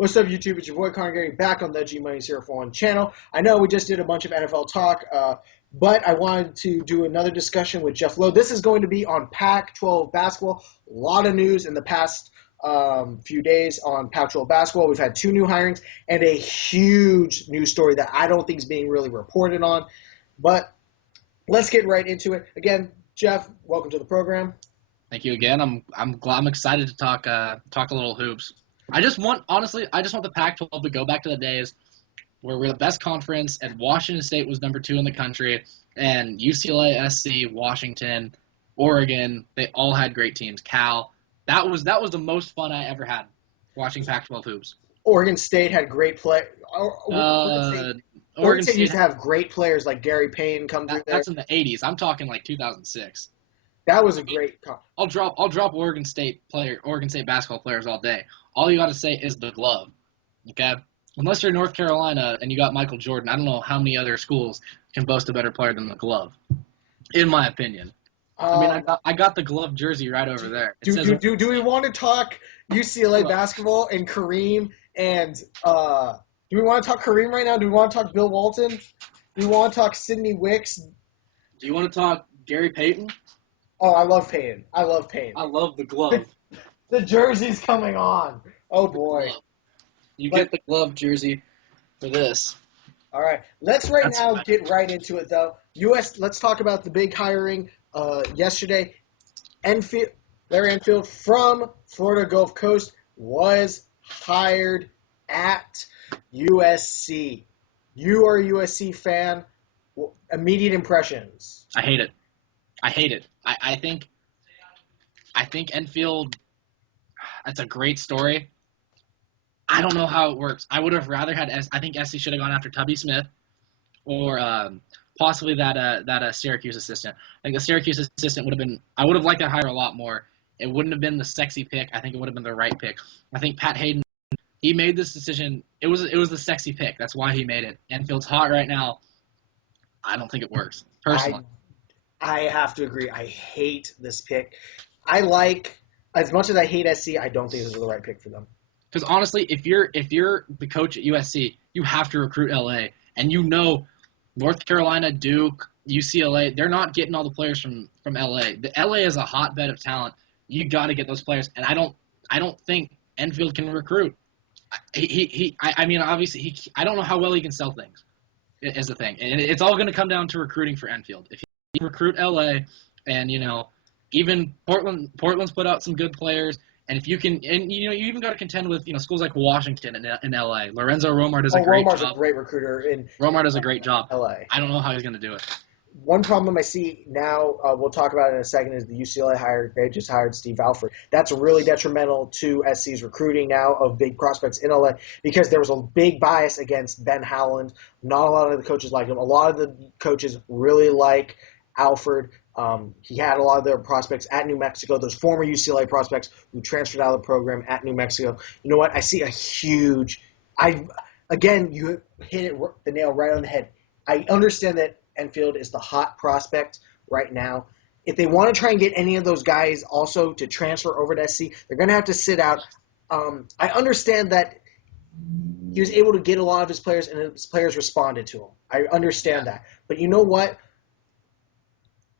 What's up, YouTube? It's your boy Connor Gary back on the G Money 041 channel. I know we just did a bunch of NFL talk, but I wanted to do another discussion with Geoff Lowe. This is going to be on Pac-12 basketball. A lot of news in the past few days on Pac-12 basketball. We've had 2 new hirings and a huge news story that I don't think is being really reported on. But let's get right into it. Again, Geoff, welcome to the program. Thank you again. I'm excited to talk a little hoops. I just want the Pac-12 to go back to the days where we're the best conference and Washington State was number 2 in the country, and UCLA, SC, Washington, Oregon, they all had great teams. Cal, that was the most fun I ever had watching Pac-12 hoops. Oregon State had great play. Oregon State used to have great players like Gary Payne come through there. That's in the 80s. I'm talking like 2006. That was a great. I'll drop Oregon State basketball players all day. All you got to say is the glove, okay? Unless you're North Carolina and you got Michael Jordan, I don't know how many other schools can boast a better player than the glove, in my opinion. I got the glove jersey right over there. Do we want to talk UCLA basketball and Kareem and do we want to talk Kareem right now? Do we want to talk Bill Walton? Do we want to talk Sidney Wicks? Do you want to talk Gary Payton? Oh, I love Payton. I love the glove. The jersey's coming on. Oh, boy. You get the glove jersey for this. All right. Let's get right into it, though. Let's talk about the big hiring yesterday. Larry Enfield from Florida Gulf Coast was hired at USC. You are a USC fan. Immediate impressions. I hate it. I think Enfield, that's a great story. I don't know how it works. I would have rather had I think SC should have gone after Tubby Smith or possibly that Syracuse assistant. I think the Syracuse assistant I would have liked that hire a lot more. It wouldn't have been the sexy pick. I think it would have been the right pick. I think Pat Hayden, he made this decision. It was the sexy pick. That's why he made it. Enfield's hot right now. I don't think it works, personally. I have to agree. I hate this pick. As much as I hate SC, I don't think this is the right pick for them. Because honestly, if you're the coach at USC, you have to recruit LA, and you know North Carolina, Duke, UCLA, they're not getting all the players from LA. The LA is a hotbed of talent. You got to get those players, and I don't think Enfield can recruit. Obviously I don't know how well he can sell things. Is the thing, and it's all going to come down to recruiting for Enfield. If you recruit LA, and even Portland's put out some good players, and if you can, and you even got to contend with schools like Washington and LA. Lorenzo Romar does a great job. Romar's a great recruiter. Romar does a great job. LA. I don't know how he's going to do it. One problem I see now, we'll talk about it in a second, is the UCLA hire. They just hired Steve Alford. That's really detrimental to SC's recruiting now of big prospects in LA because there was a big bias against Ben Howland. Not a lot of the coaches liked him. A lot of the coaches really like Alford. He had a lot of their prospects at New Mexico, those former UCLA prospects who transferred out of the program at New Mexico. You know what? I see a huge – you hit the nail right on the head. I understand that Enfield is the hot prospect right now. If they want to try and get any of those guys also to transfer over to SC, they're going to have to sit out. I understand that he was able to get a lot of his players, and his players responded to him. I understand that. But you know what?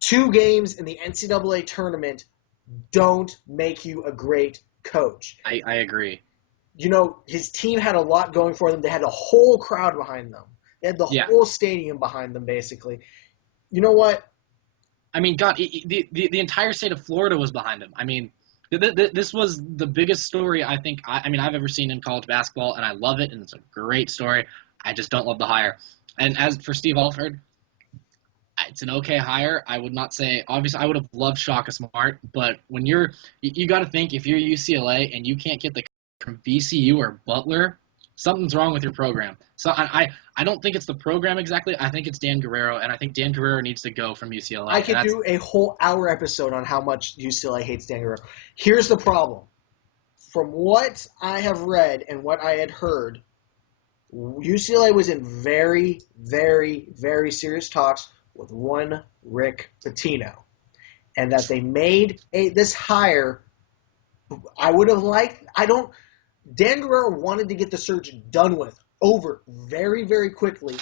2 games in the NCAA tournament don't make you a great coach. I agree. His team had a lot going for them. They had a whole crowd behind them. They had the whole stadium behind them, basically. You know what? I mean, God, the entire state of Florida was behind him. I mean, this was the biggest story I've ever seen in college basketball, and I love it, and it's a great story. I just don't love the hire. And as for Steve Alford, it's an okay hire. I would not say – obviously, I would have loved Shaka Smart, but when you got to think if you're UCLA and you can't get the from VCU or Butler, something's wrong with your program. So I don't think it's the program exactly. I think it's Dan Guerrero, and I think Dan Guerrero needs to go from UCLA. I could do a whole hour episode on how much UCLA hates Dan Guerrero. Here's the problem. From what I have read and what I had heard, UCLA was in very, very, very serious talks with one Rick Pitino, and that they made this hire. I would have liked – Dan Guerrero wanted to get the search done with over very, very quickly.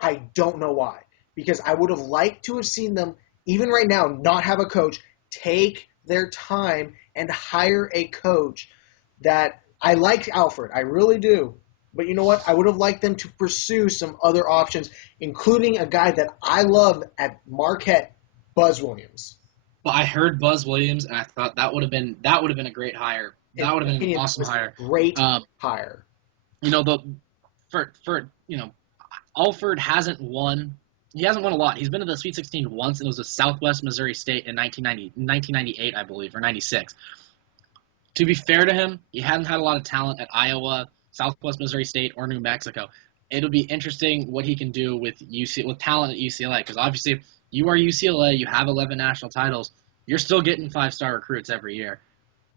I don't know why. Because I would have liked to have seen them, even right now, not have a coach, take their time and hire a coach that I like Alfred. I really do. But you know what? I would have liked them to pursue some other options, including a guy that I love at Marquette, Buzz Williams. But I heard Buzz Williams, and I thought that would have been a great hire. In That would have my been an opinion, awesome was hire. a great Um, hire. you know, Alford hasn't won. He hasn't won a lot. He's been to the Sweet 16 once, and it was with Southwest Missouri State in 1998, I believe, or 96. To be fair to him, he hadn't had a lot of talent at Iowa, Southwest Missouri State, or New Mexico. It'll be interesting what he can do with talent at UCLA, because obviously you are UCLA, you have 11 national titles, you're still getting 5-star recruits every year.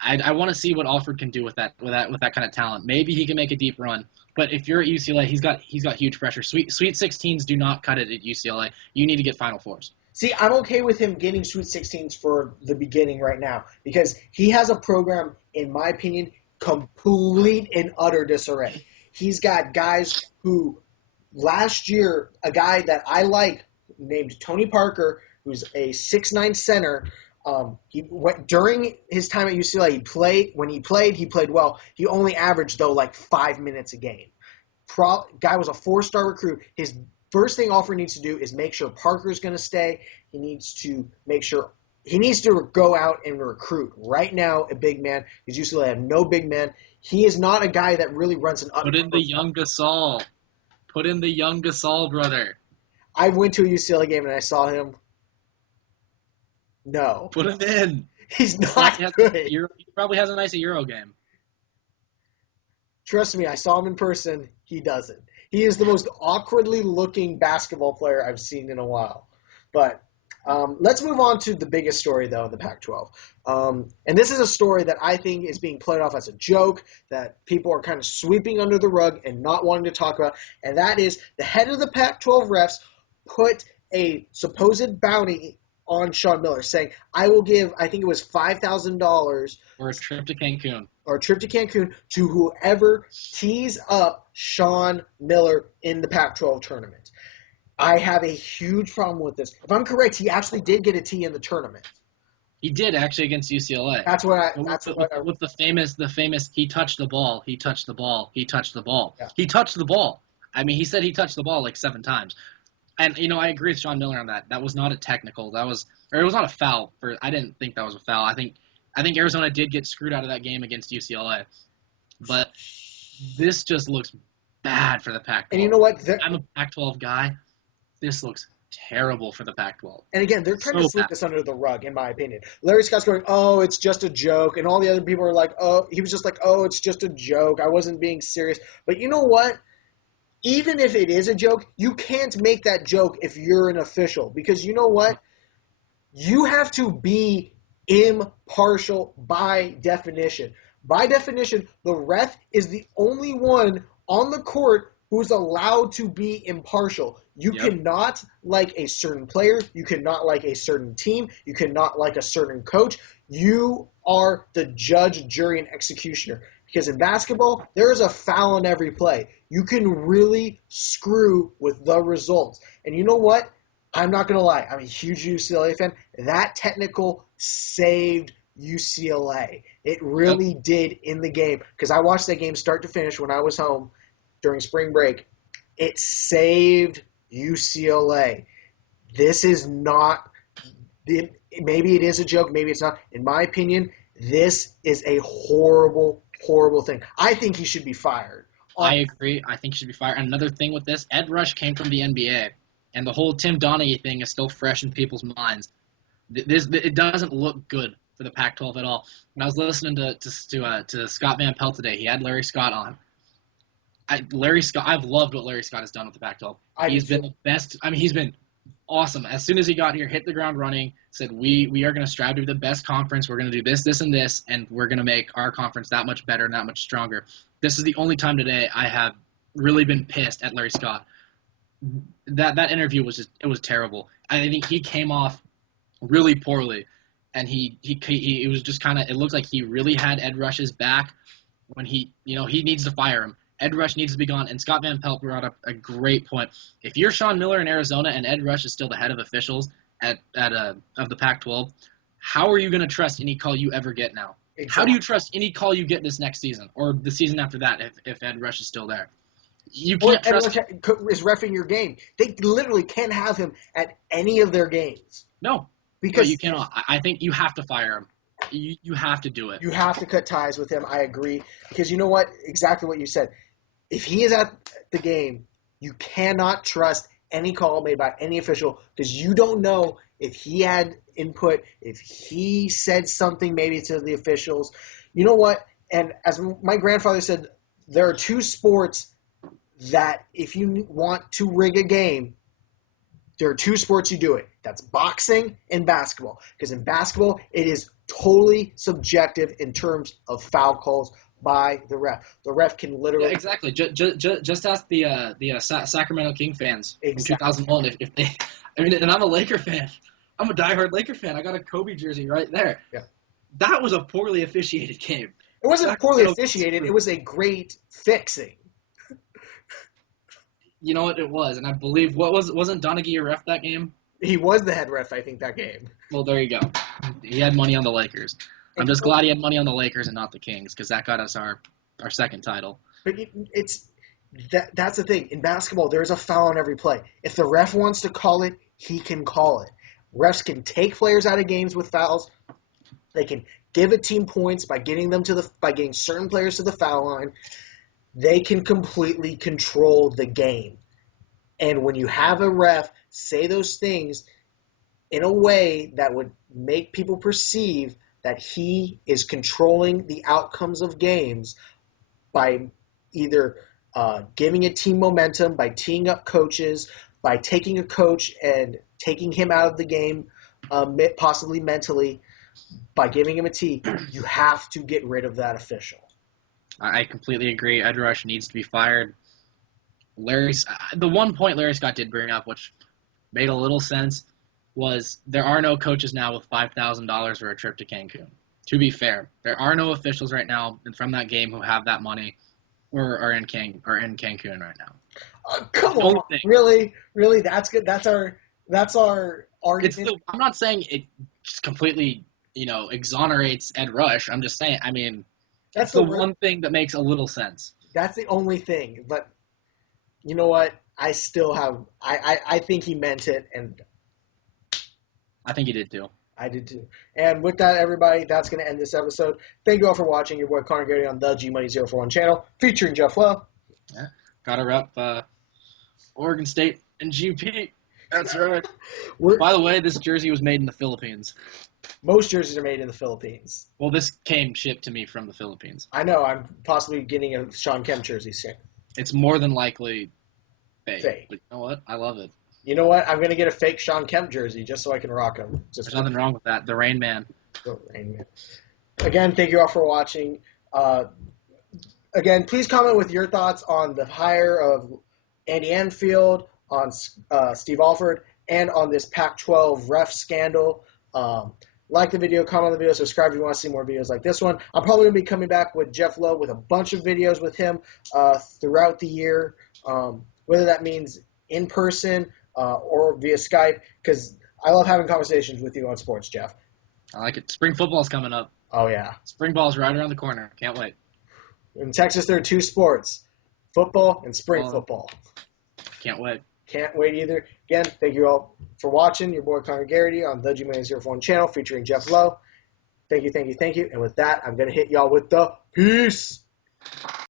I want to see what Alford can do with that kind of talent. Maybe he can make a deep run. But if you're at UCLA, he's got huge pressure. Sweet 16s do not cut it at UCLA. You need to get Final Fours. See, I'm okay with him getting Sweet 16s for the beginning right now because he has a program, in my opinion, complete and utter disarray. He's got guys who last year, a guy that I like named Tony Parker, who's a 6'9" center. He went during his time at UCLA. He played well. He only averaged though like 5 minutes a game. Guy was a 4-star recruit. His first thing Alford needs to do is make sure Parker's going to stay. He needs to go out and recruit right now a big man because UCLA have no big man. He is not a guy that really runs an up. Put in the young Gasol. Put in the young Gasol brother. I went to a UCLA game and I saw him. No. Put him in. He's not good. He probably has a nice Euro game. Trust me, I saw him in person. He doesn't. He is the most awkwardly looking basketball player I've seen in a while. But let's move on to the biggest story, though, in the Pac-12. And this is a story that I think is being played off as a joke, that people are kind of sweeping under the rug and not wanting to talk about. And that is the head of the Pac-12 refs put a supposed bounty on Sean Miller, saying, I will give, I think it was $5,000 or a trip to Cancun to whoever tees up Sean Miller in the Pac-12 tournament. I have a huge problem with this. If I'm correct, he actually did get a tee in the tournament. He did actually against UCLA. With the famous he touched the ball. Yeah. He touched the ball. I mean, he said he touched the ball like 7 times. And, I agree with Sean Miller on that. That was not a technical. It was not a foul. I didn't think that was a foul. I think Arizona did get screwed out of that game against UCLA. But this just looks bad for the Pac-12. And you know what? I'm a Pac-12 guy. This looks terrible for the Pac-12. And again, they're trying to sweep this under the rug, in my opinion. Larry Scott's going, oh, it's just a joke. And all the other people are like, oh, he was just like, oh, it's just a joke. I wasn't being serious. But you know what? Even if it is a joke, you can't make that joke if you're an official. Because you know what? You have to be impartial by definition. By definition, the ref is the only one on the court who's allowed to be impartial. You cannot like a certain player. You cannot like a certain team. You cannot like a certain coach. You are the judge, jury, and executioner. Because in basketball, there is a foul on every play. You can really screw with the results. And you know what? I'm not going to lie. I'm a huge UCLA fan. That technical saved UCLA. It really did in the game. Because I watched that game start to finish when I was home during spring break. It saved UCLA. This is not – maybe it is a joke. Maybe it's not. In my opinion, this is a horrible thing. I think he should be fired. I agree. I think he should be fired. And another thing with this, Ed Rush came from the NBA, and the whole Tim Donaghy thing is still fresh in people's minds. It doesn't look good for the Pac-12 at all. When I was listening to Scott Van Pelt today, he had Larry Scott on. I've loved what Larry Scott has done with the Pac-12. He's been the best. I mean, he's been awesome. As soon as he got here, hit the ground running, said, we are going to strive to be the best conference. We're going to do this, this, and this, and we're going to make our conference that much better and that much stronger. This is the only time today I have really been pissed at Larry Scott. That interview was terrible. I think he came off really poorly, and he was just kind of – it looked like he really had Ed Rush's back, when he needs to fire him. Ed Rush needs to be gone. And Scott Van Pelt brought up a great point. If you're Sean Miller in Arizona and Ed Rush is still the head of officials of the Pac-12, how are you going to trust any call you ever get now? Exactly. How do you trust any call you get this next season or the season after that if Ed Rush is still there? You can't trust. Ed Rush is reffing your game. They literally can't have him at any of their games. No, because you cannot. I think you have to fire him. You have to do it. You have to cut ties with him. I agree. Because you know what? Exactly what you said. If he is at the game, you cannot trust any call made by any official because you don't know if he had input, if he said something maybe to the officials. You know what? And as my grandfather said, there are two sports that if you want to rig a game, there are two sports you do it. That's boxing and basketball. Because in basketball, it is totally subjective in terms of foul calls by the ref. The ref can literally... Yeah, exactly. Just ask the Sacramento King fans from 2001 if they... I mean, and I'm a Laker fan. I'm a diehard Laker fan. I got a Kobe jersey right there. Yeah. That was a poorly officiated game. It wasn't poorly officiated. It was a great fixing. You know what it was, and I believe wasn't Donaghy a ref that game? He was the head ref, I think, that game. Well, there you go. He had money on the Lakers. I'm just glad he had money on the Lakers and not the Kings because that got us our second title. But that's the thing. In basketball, there's a foul on every play. If the ref wants to call it, he can call it. Refs can take players out of games with fouls. They can give a team points by getting certain players to the foul line. They can completely control the game. And when you have a ref say those things in a way that would make people perceive that he is controlling the outcomes of games by either giving a team momentum, by teeing up coaches, by taking a coach and taking him out of the game, possibly mentally, by giving him a tee, you have to get rid of that official. I completely agree. Ed Rush needs to be fired. The one point Larry Scott did bring up, which made a little sense, was there are no coaches now with $5,000 for a trip to Cancun. To be fair, there are no officials right now from that game who have that money or are in Cancun right now. Come on, really? That's good. That's our argument. I'm not saying it just completely exonerates Ed Rush. I'm just saying. I mean, that's the one thing that makes a little sense. That's the only thing. But you know what? I still have. I think he meant it, and I think he did too. I did too. And with that, everybody, that's going to end this episode. Thank you all for watching. Your boy Connor Garrity on the G Money 041 channel, featuring Geoff Lowe. Yeah, gotta rep Oregon State and GP. That's right. By the way, this jersey was made in the Philippines. Most jerseys are made in the Philippines. Well, this came shipped to me from the Philippines. I know. I'm possibly getting a Sean Kemp jersey soon. It's more than likely fake. But you know what? I love it. You know what? I'm going to get a fake Sean Kemp jersey just so I can rock him. There's nothing wrong with that. The Rain Man. The Rain Man. Again, thank you all for watching. Again, please comment with your thoughts on the hire of Andy Enfield, on Steve Alford, and on this Pac-12 ref scandal. Like the video, comment on the video, subscribe if you want to see more videos like this one. I'm probably going to be coming back with Geoff Lowe with a bunch of videos with him throughout the year, whether that means in person or via Skype, because I love having conversations with you on sports, Geoff. I like it. Spring football's coming up. Oh, yeah. Spring ball's right around the corner. Can't wait. In Texas, there are two sports, football and spring football. Can't wait. Can't wait either. Again, thank you all for watching. Your boy Connor Garrity on the G-Man04 channel featuring Geoff Lowe. Thank you. And with that, I'm going to hit y'all with the peace.